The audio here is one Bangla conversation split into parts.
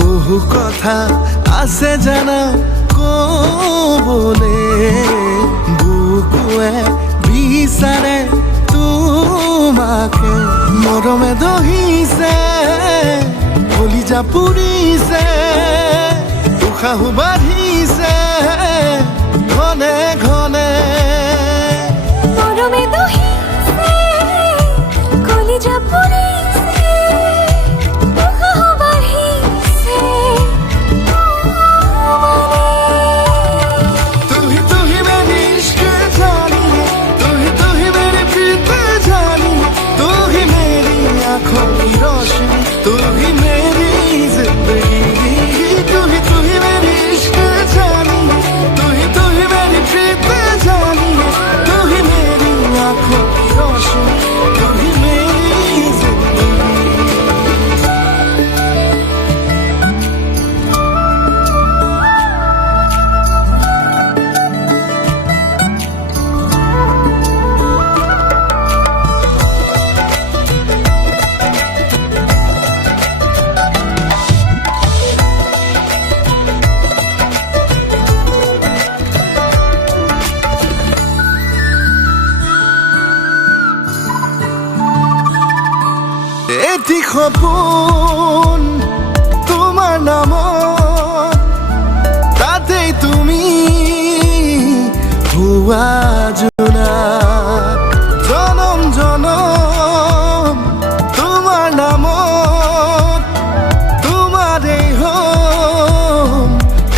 বহু কথা আছে জানা কবলে, বুকুৱে বিচাৰে তোমাকে। মৰমে দহিছে, কলিজা পুৰিছে, উশাহো বাঢ়িছে ঘনে ঘনে। মৰমে দহিছে, কলিজা পুৰিছে, উশাহো বাঢ়িছে तू ही मेरी इश्क जानी, तू ही मेरी प्रीत जानी, तू ही मेरी आँखों की रोशनी, तू ही मेरी जिंदगी। तू ही मेरी इश्क जानी, तू ही मेरी प्रीत जानी, तू ही मेरी आँखों की रोशनी, तू ही मेरी जिंदगी। এটি সপোন তোমাৰ নামত, তাতেই তুমি হোৱা জোনাক। জনম জনম তোমাৰ নামত, তোমাৰেই হ'ম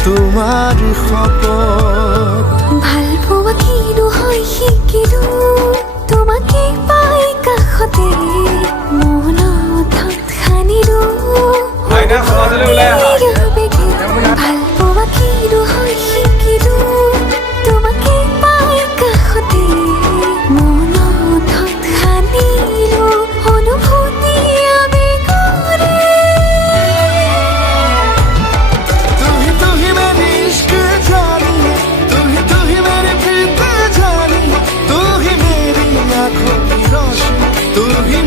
তোমাৰ শপত। ভাল পোৱা কিনো হয় শিকিলো, তোমাকে পাই কাষতে মনত সানিলো। ভাল পোৱা কিনো হয় শিকিলো, তোমাকে পাই কাষতে মনত সানিলো। অনুভূতি আবেগৰে तू ही मेरी इश्क जानी, तू ही मेरी प्रीत जानी, तू ही मेरी आँखों की रोशनी, तू ही